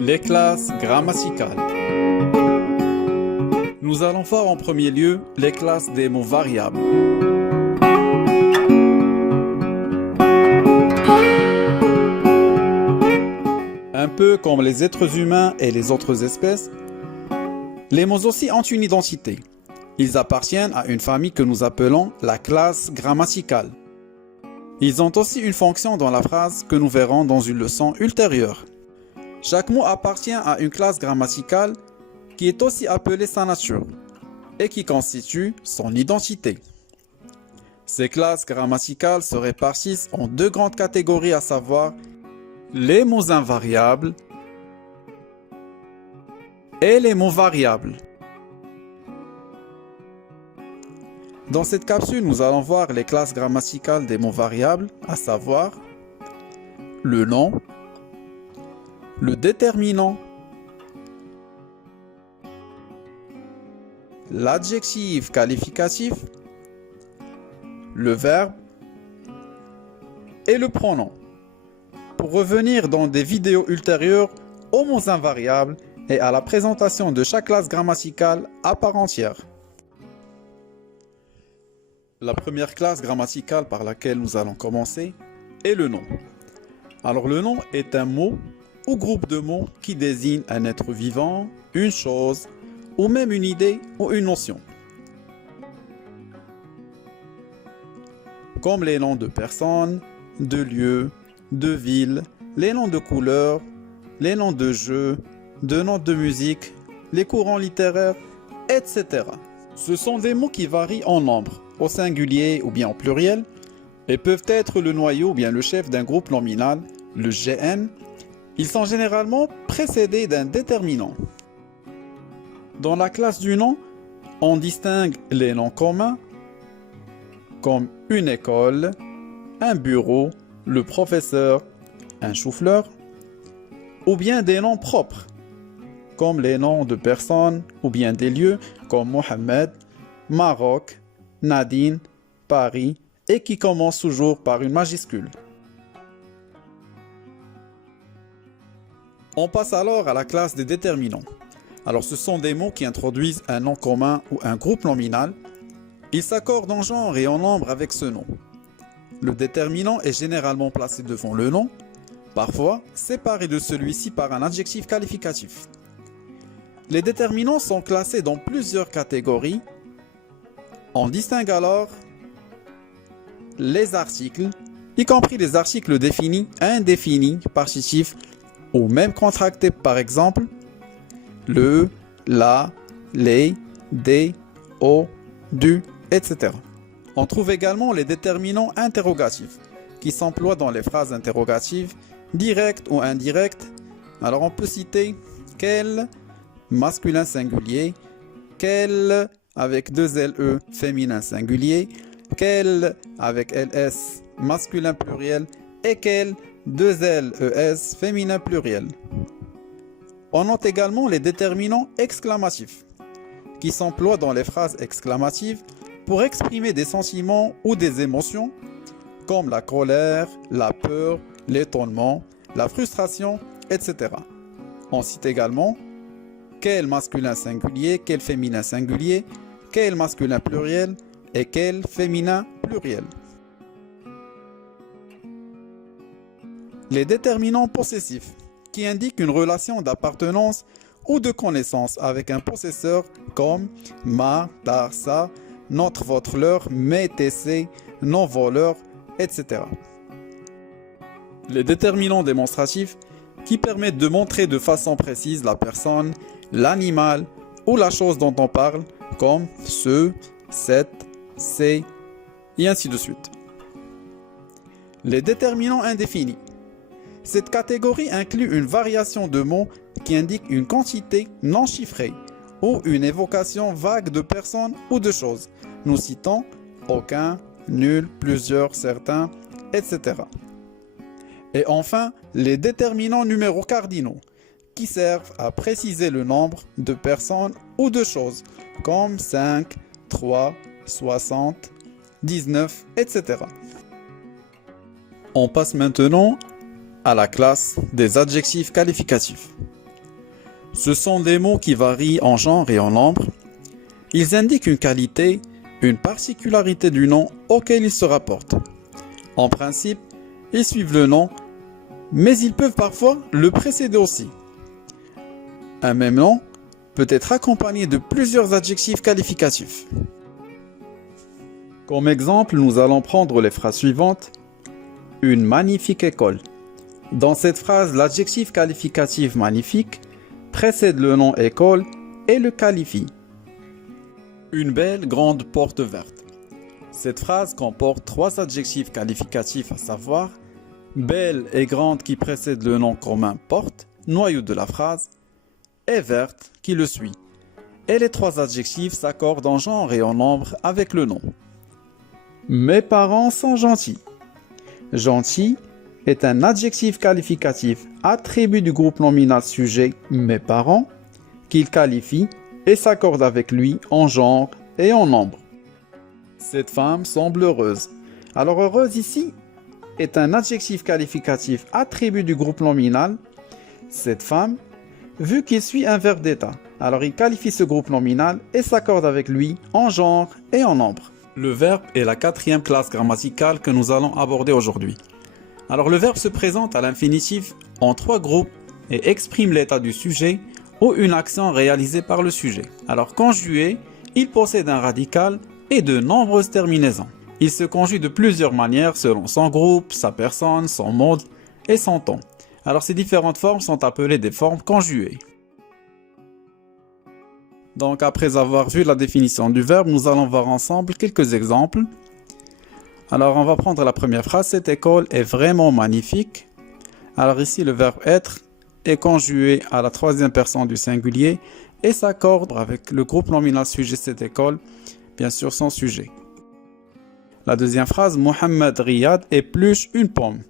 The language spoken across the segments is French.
Les classes grammaticales. Nous allons voir en premier lieu les classes des mots variables. Un peu comme les êtres humains et les autres espèces, les mots aussi ont une identité. Ils appartiennent à une famille que nous appelons la classe grammaticale. Ils ont aussi une fonction dans la phrase que nous verrons dans une leçon ultérieure. Chaque mot appartient à une classe grammaticale qui est aussi appelée sa nature et qui constitue son identité. Ces classes grammaticales se répartissent en deux grandes catégories, à savoir les mots invariables et les mots variables. Dans cette capsule, nous allons voir les classes grammaticales des mots variables, à savoir le nom, le déterminant, l'adjectif qualificatif, le verbe et le pronom. Pour revenir dans des vidéos ultérieures aux mots invariables et à la présentation de chaque classe grammaticale à part entière. La première classe grammaticale par laquelle nous allons commencer est le nom. Alors le nom est un mot ou groupe de mots qui désigne un être vivant, une chose ou même une idée ou une notion. Comme les noms de personnes, de lieux, de villes, les noms de couleurs, les noms de jeux, de notes de musique, les courants littéraires, etc. Ce sont des mots qui varient en nombre, au singulier ou bien au pluriel, et peuvent être le noyau ou bien le chef d'un groupe nominal, le GN. Ils sont généralement précédés d'un déterminant. Dans la classe du nom, on distingue les noms communs, comme une école, un bureau, le professeur, un chou-fleur, ou bien des noms propres, comme les noms de personnes ou bien des lieux, comme Mohamed, Maroc, Nadine, Paris, et qui commencent toujours par une majuscule. On passe alors à la classe des déterminants. Alors ce sont des mots qui introduisent un nom commun ou un groupe nominal. Ils s'accordent en genre et en nombre avec ce nom. Le déterminant est généralement placé devant le nom, parfois séparé de celui-ci par un adjectif qualificatif. Les déterminants sont classés dans plusieurs catégories. On distingue alors les articles, y compris les articles définis, indéfinis, partitifs ou même contractés, par exemple le, la, les, des, au, du, etc. On trouve également les déterminants interrogatifs qui s'emploient dans les phrases interrogatives, directes ou indirectes. Alors on peut citer quel, masculin singulier, quel avec deux LE féminin singulier, quel avec LS masculin pluriel et quel deux LES féminin pluriel. On note également les déterminants exclamatifs qui s'emploient dans les phrases exclamatives pour exprimer des sentiments ou des émotions comme la colère, la peur, l'étonnement, la frustration, etc. On cite également quel masculin singulier, quel féminin singulier, quel masculin pluriel et quel féminin pluriel. Les déterminants possessifs qui indiquent une relation d'appartenance ou de connaissance avec un possesseur comme ma, ta, sa, notre, votre, leur, mes, tes, ses, nos, vos, leurs, etc. Les déterminants démonstratifs qui permettent de montrer de façon précise la personne, l'animal ou la chose dont on parle, comme ce, cette, c'est, et ainsi de suite. Les déterminants indéfinis. Cette catégorie inclut une variation de mots qui indique une quantité non chiffrée ou une évocation vague de personnes ou de choses. Nous citons aucun, nul, plusieurs, certains, etc. Et enfin, les déterminants numéros cardinaux qui servent à préciser le nombre de personnes ou de choses comme 5, 3, 60, 19, etc. On passe maintenant à la classe des adjectifs qualificatifs. Ce sont des mots qui varient en genre et en nombre. Ils indiquent une qualité, une particularité du nom auquel ils se rapportent. En principe, ils suivent le nom, mais ils peuvent parfois le précéder aussi. Un même nom peut être accompagné de plusieurs adjectifs qualificatifs. Comme exemple, nous allons prendre les phrases suivantes. Une magnifique école. Dans cette phrase, l'adjectif qualificatif magnifique précède le nom école et le qualifie. Une belle grande porte verte. Cette phrase comporte trois adjectifs qualificatifs, à savoir belle et grande qui précède le nom commun porte, noyau de la phrase, et verte qui le suit. Et les trois adjectifs s'accordent en genre et en nombre avec le nom. Mes parents sont gentils. Gentil est un adjectif qualificatif attribut du groupe nominal sujet mes parents qu'il qualifie et s'accorde avec lui en genre et en nombre. Cette femme semble heureuse. Alors heureuse ici est un adjectif qualificatif attribut du groupe nominal cette femme vu qu'il suit un verbe d'état. Alors il qualifie ce groupe nominal et s'accorde avec lui en genre et en nombre. Le verbe est la quatrième classe grammaticale que nous allons aborder aujourd'hui. Alors le verbe se présente à l'infinitif en trois groupes et exprime l'état du sujet ou une action réalisée par le sujet. Alors conjugué, il possède un radical et de nombreuses terminaisons. Il se conjugue de plusieurs manières selon son groupe, sa personne, son mode et son ton. Alors ces différentes formes sont appelées des formes conjuguées. Donc après avoir vu la définition du verbe, nous allons voir ensemble quelques exemples. Alors on va prendre la première phrase, cette école est vraiment magnifique. Alors ici le verbe être est conjugué à la troisième personne du singulier et s'accorde avec le groupe nominal sujet cette école, bien sûr son sujet. La deuxième phrase, Mohamed Riyad épluche une pomme.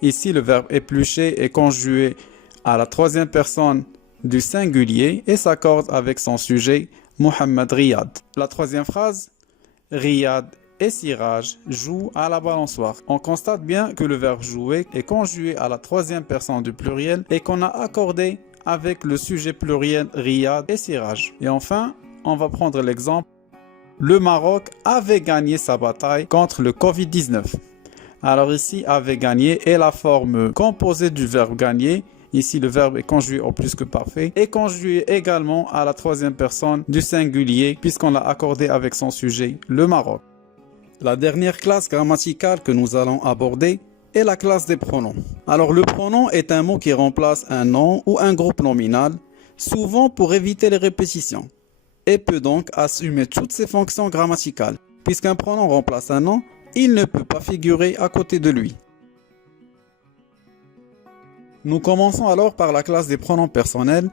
Ici le verbe éplucher est conjugué à la troisième personne du singulier et s'accorde avec son sujet Mohamed Riyad. La troisième phrase, Riyad et Siraj jouent à la balançoire. On constate bien que le verbe jouer est conjugué à la troisième personne du pluriel et qu'on a accordé avec le sujet pluriel Riyad et Siraj. Et enfin, on va prendre l'exemple. Le Maroc avait gagné sa bataille contre le Covid-19. Alors ici, avait gagné est la forme composée du verbe gagner. Ici, le verbe est conjugué au plus que parfait et conjugué également à la troisième personne du singulier puisqu'on l'a accordé avec son sujet, le Maroc. La dernière classe grammaticale que nous allons aborder est la classe des pronoms. Alors le pronom est un mot qui remplace un nom ou un groupe nominal, souvent pour éviter les répétitions, et peut donc assumer toutes ses fonctions grammaticales. Puisqu'un pronom remplace un nom, il ne peut pas figurer à côté de lui. Nous commençons alors par la classe des pronoms personnels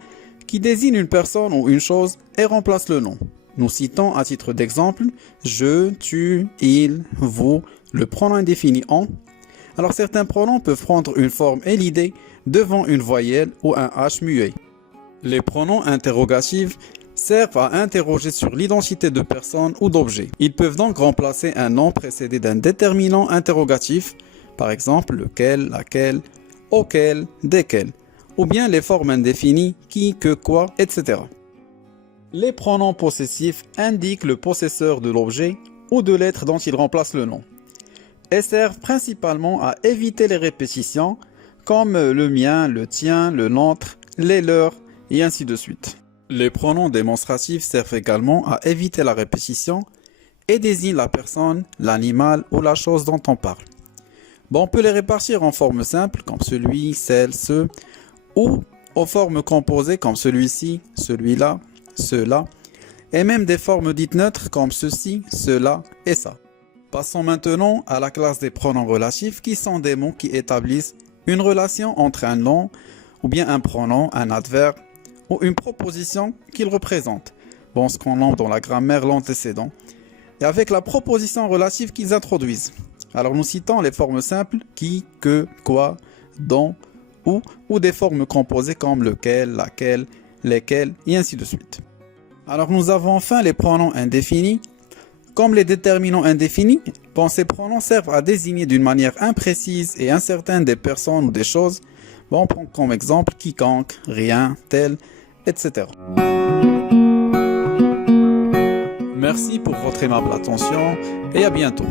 qui désigne une personne ou une chose et remplace le nom. Nous citons à titre d'exemple je, tu, il, vous, le pronom indéfini on. Alors certains pronoms peuvent prendre une forme élidée devant une voyelle ou un H muet. Les pronoms interrogatifs servent à interroger sur l'identité de personnes ou d'objets. Ils peuvent donc remplacer un nom précédé d'un déterminant interrogatif, par exemple lequel, laquelle, auquel, desquels, ou bien les formes indéfinies qui, que, quoi, etc. Les pronoms possessifs indiquent le possesseur de l'objet ou de l'être dont ils remplacent le nom et servent principalement à éviter les répétitions comme le mien, le tien, le nôtre, les leurs et ainsi de suite. Les pronoms démonstratifs servent également à éviter la répétition et désignent la personne, l'animal ou la chose dont on parle. Bon, on peut les répartir en formes simples comme celui, celle, ce, ou aux formes composées comme celui-ci, celui-là, ceux-là, et même des formes dites neutres comme ceci, cela et ça. Passons maintenant à la classe des pronoms relatifs qui sont des mots qui établissent une relation entre un nom ou bien un pronom, un adverbe ou une proposition qu'il représente. Bon, ce qu'on nomme dans la grammaire l'antécédent. Et avec la proposition relative qu'ils introduisent. Alors nous citons les formes simples qui, que, quoi, dont, ou des formes composées comme lequel, laquelle, lesquels et ainsi de suite. Alors nous avons enfin les pronoms indéfinis. Comme les déterminants indéfinis, ces pronoms servent à désigner d'une manière imprécise et incertaine des personnes ou des choses. Bon, on prend comme exemple quiconque, rien, tel, etc. Merci pour votre aimable attention et à bientôt.